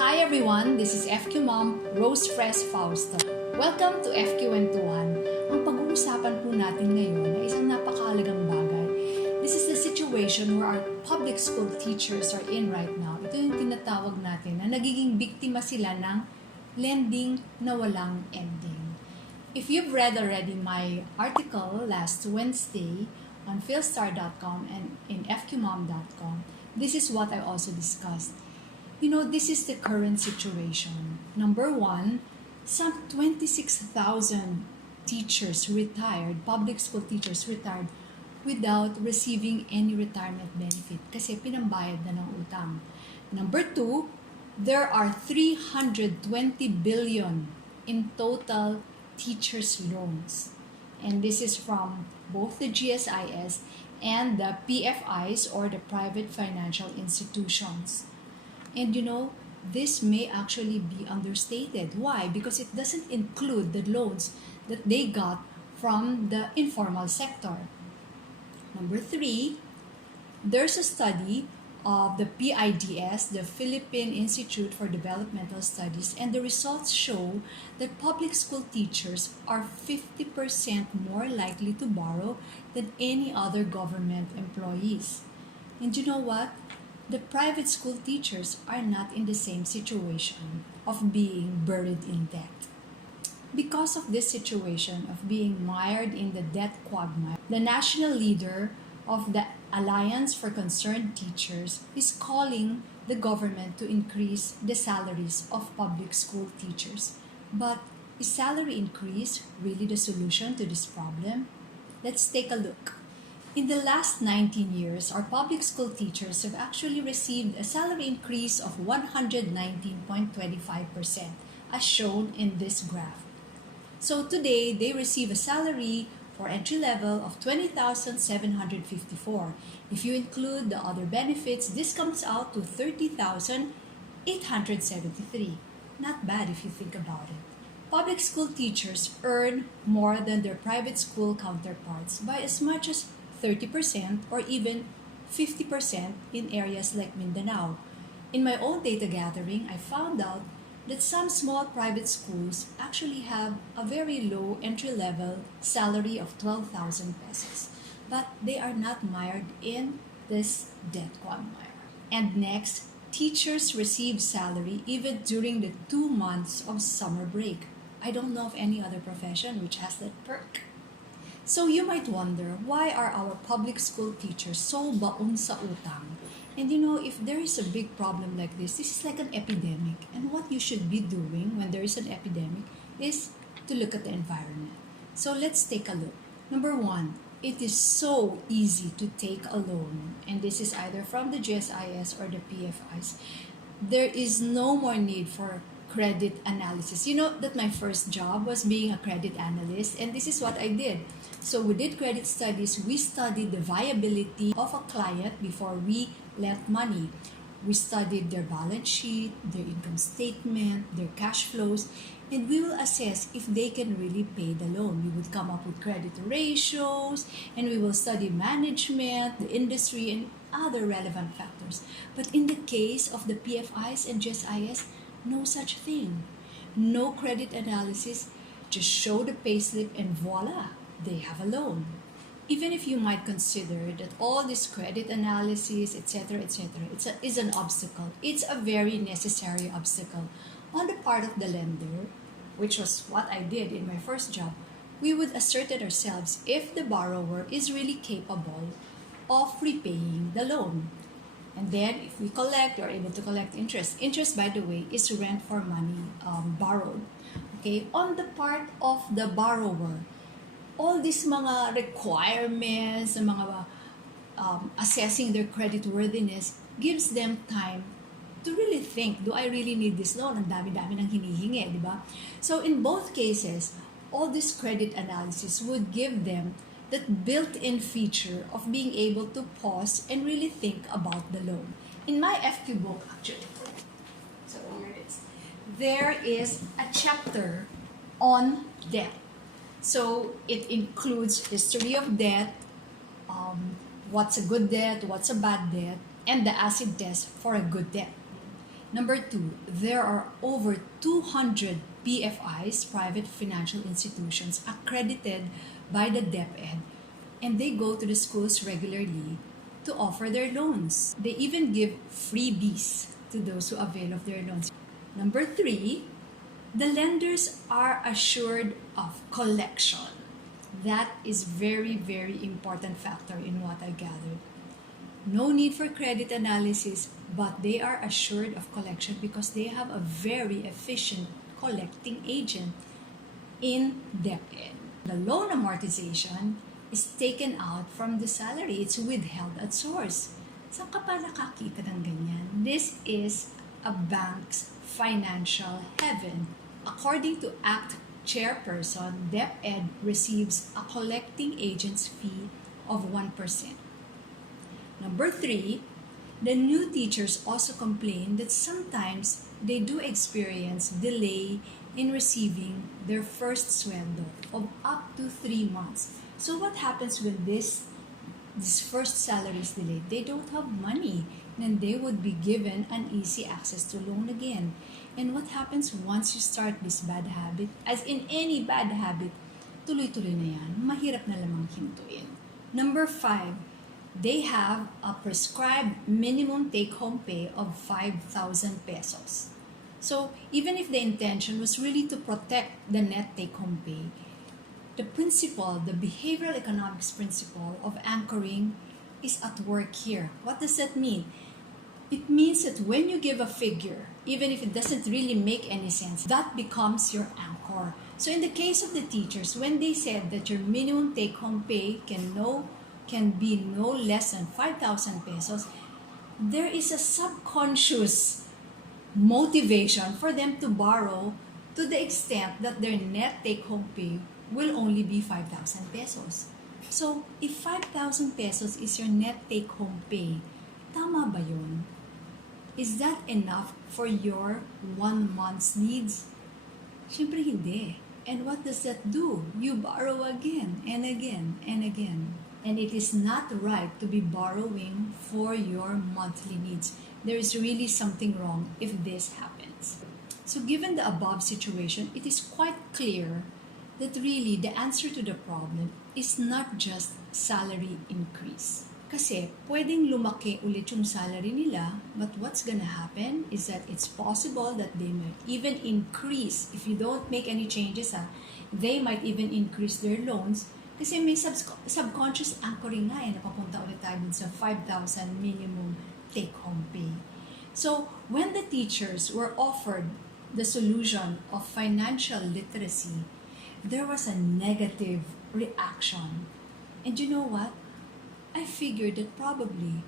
Hi everyone, this is FQ Mom, Rose Fresh Fausto. Welcome to FQwentuhan. Ang pag-uusapan po natin ngayon ay isang napakahalagang bagay. This is the situation where our public school teachers are in right now. Ito yung tinatawag natin na nagiging biktima sila ng lending na walang ending. If you've read already my article last Wednesday on philstar.com and in fqmom.com, this is what I also discussed. You know, this is the current situation. Number one, some 26,000 teachers retired, public school teachers retired without receiving any retirement benefit kasi pinambayad na ng utang. Number two, there are 320 billion in total teachers' loans. And this is from both the GSIS and the PFIs or the private financial institutions. And you know, this may actually be understated. Why? Because it doesn't include the loans that they got from the informal sector. Number three, there's a study of the PIDS, the Philippine Institute for Developmental Studies, and the results show that public school teachers are 50% more likely to borrow than any other government employees. And you know what? The private school teachers are not in the same situation of being buried in debt. Because of this situation of being mired in the debt quagmire, the national leader of the Alliance for Concerned Teachers is calling the government to increase the salaries of public school teachers. But is salary increase really the solution to this problem? Let's take a look. In the last 19 years, our public school teachers have actually received a salary increase of 119.25%, as shown in this graph. So today, they receive a salary for entry level of 20,754. If you include the other benefits, this comes out to 30,873. Not bad if you think about it. Public school teachers earn more than their private school counterparts by as much as 30% or even 50% in areas like Mindanao. In my own data gathering, I found out that some small private schools actually have a very low entry-level salary of 12,000 pesos, but they are not mired in this debt quagmire. And next, teachers receive salary even during the 2 months of summer break. I don't know of any other profession which has that perk. So you might wonder, why are our public school teachers so baon sa utang? And you know, if there is a big problem like this is like an epidemic. And what you should be doing when there is an epidemic is to look at the environment. So let's take a look. Number one, it is so easy to take a loan. And this is either from the GSIS or the PFIs. There is no more need for credit analysis. You know that my first job was being a credit analyst, and this is what I did. So we did credit studies. We studied the viability of a client before we lent money. We studied their balance sheet, their income statement, their cash flows, and we will assess if they can really pay the loan. We would come up with credit ratios, and we will study management, the industry, and other relevant factors. But in the case of the PFIs and GSIS, no such thing. No credit analysis. Just show the payslip and voila, they have a loan. Even if you might consider that all this credit analysis, etc., is an obstacle. It's a very necessary obstacle on the part of the lender, which was what I did in my first job. We would assert it ourselves if the borrower is really capable of repaying the loan. And then, if we collect, we are able to collect interest. Interest, by the way, is rent for money borrowed. Okay? On the part of the borrower, all these mga requirements, mga assessing their credit worthiness, gives them time to really think, do I really need this loan? Ang dami-dami nang hinihingi, di ba? So, in both cases, all this credit analysis would give them that built-in feature of being able to pause and really think about the loan. In my FQ book, actually, so here it is, there is a chapter on debt. So it includes history of debt, what's a good debt, what's a bad debt, and the acid test for a good debt. Number two, there are over 200 PFIs, private financial institutions, accredited by the DepEd, and they go to the schools regularly to offer their loans. They even give freebies to those who avail of their loans. Number three, the lenders are assured of collection. That is very, very important factor in what I gathered. No need for credit analysis, but they are assured of collection because they have a very efficient collecting agent in DepEd. The loan amortization is taken out from the salary. It's withheld at source. Saan ka pa nakakita ng ganyan? This is a bank's financial heaven. According to ACT chairperson, DepEd receives a collecting agent's fee of 1%. Number three, the new teachers also complain that sometimes they do experience delay in receiving their first sueldo of up to 3 months. So what happens when this first salary is delayed? They don't have money, and they would be given an easy access to loan again. And what happens once you start this bad habit? As in any bad habit, tuloy-tuloy na yan. Mahirap na lamang hintuin. Number 5, they have a prescribed minimum take-home pay of 5,000 pesos. So even if the intention was really to protect the net take-home pay, the principle, the behavioral economics principle of anchoring is at work here. What does that mean? It means that when you give a figure, even if it doesn't really make any sense, that becomes your anchor. So in the case of the teachers, when they said that your minimum take-home pay can be no less than 5,000 pesos, there is a subconscious motivation for them to borrow to the extent that their net take-home pay will only be 5,000 pesos. So, if 5,000 pesos is your net take-home pay, tama ba yun? Is that enough for your 1 month's needs? Siyempre hindi. And what does that do? You borrow again and again and again. And it is not right to be borrowing for your monthly needs. There is really something wrong if this happens. So given the above situation, it is quite clear that really the answer to the problem is not just salary increase. Kasi pwedeng lumaki ulit yung salary nila, but what's gonna happen is that it's possible that they might even increase. If you don't make any changes, they might even increase their loans kasi may subconscious anchoring nga napapunta ulit tayo dun sa 5,000 minimum take-home pay. So, when the teachers were offered the solution of financial literacy, there was a negative reaction. And you know what? I figured that probably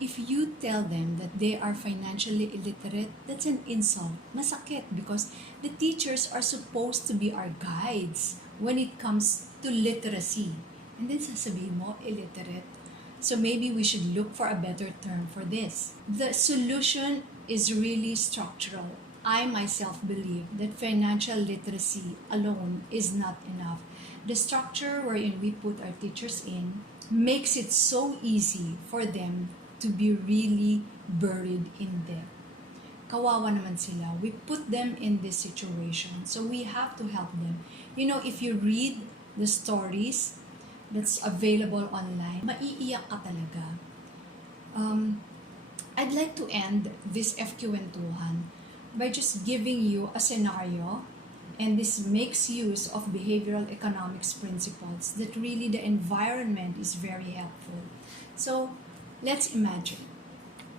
if you tell them that they are financially illiterate, that's an insult. Masakit because the teachers are supposed to be our guides when it comes to literacy. And then sasabihin mo, illiterate. So maybe we should look for a better term for this. The solution is really structural. I myself believe that financial literacy alone is not enough. The structure wherein we put our teachers in makes it so easy for them to be really buried in debt. Kawawa naman sila. We put them in this situation. So we have to help them. You know, if you read the stories that's available online, maiiyak ka talaga. I'd like to end this FQwentuhan by just giving you a scenario, and this makes use of behavioral economics principles that really the environment is very helpful. So let's imagine.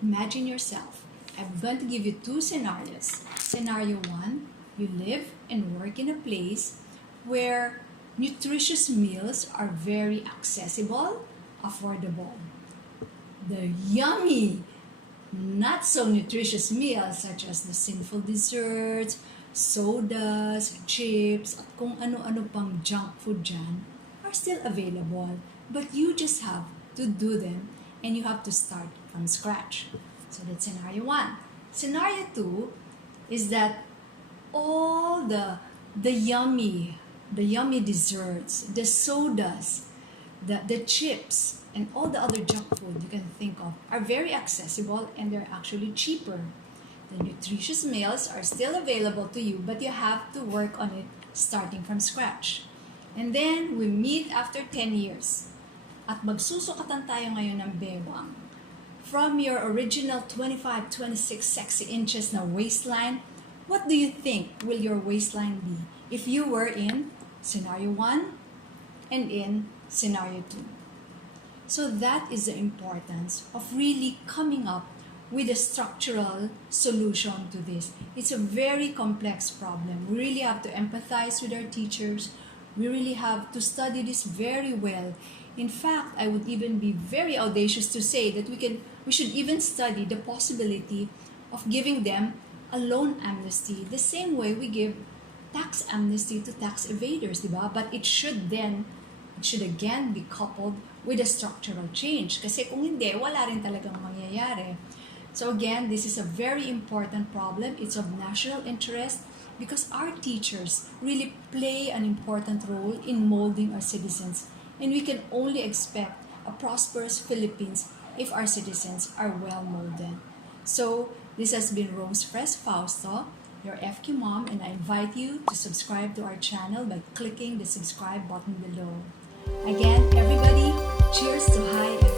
Imagine yourself. I'm going to give you 2 scenarios. Scenario 1, you live and work in a place where nutritious meals are very accessible, affordable. The yummy, not so nutritious meals such as the sinful desserts, sodas, chips, at kung ano-ano pang junk food dyan are still available. But you just have to do them and you have to start from scratch. So that's scenario 1. Scenario 2 is that all the yummy desserts, the sodas, the chips, and all the other junk food you can think of are very accessible and they're actually cheaper. The nutritious meals are still available to you, but you have to work on it starting from scratch. And then, we meet after 10 years. At magsusukatan tayo ngayon ng bewang. From your original 25-26 sexy inches na waistline, what do you think will your waistline be if you were in scenario 1 and in scenario 2? So that is the importance of really coming up with a structural solution to this. It's a very complex problem. We really have to empathize with our teachers. We really have to study this very well. In fact, I would even be very audacious to say that we should even study the possibility of giving them a loan amnesty, the same way we give tax amnesty to tax evaders, diba? But it should again be coupled with a structural change. Kasi kung hindi, wala rin talagang mangyayari. So again, this is a very important problem. It's of national interest because our teachers really play an important role in molding our citizens. And we can only expect a prosperous Philippines if our citizens are well molded. So, this has been Rose Fres Fausto, your FQ mom, and I invite you to subscribe to our channel by clicking the subscribe button below. Again, everybody, cheers to high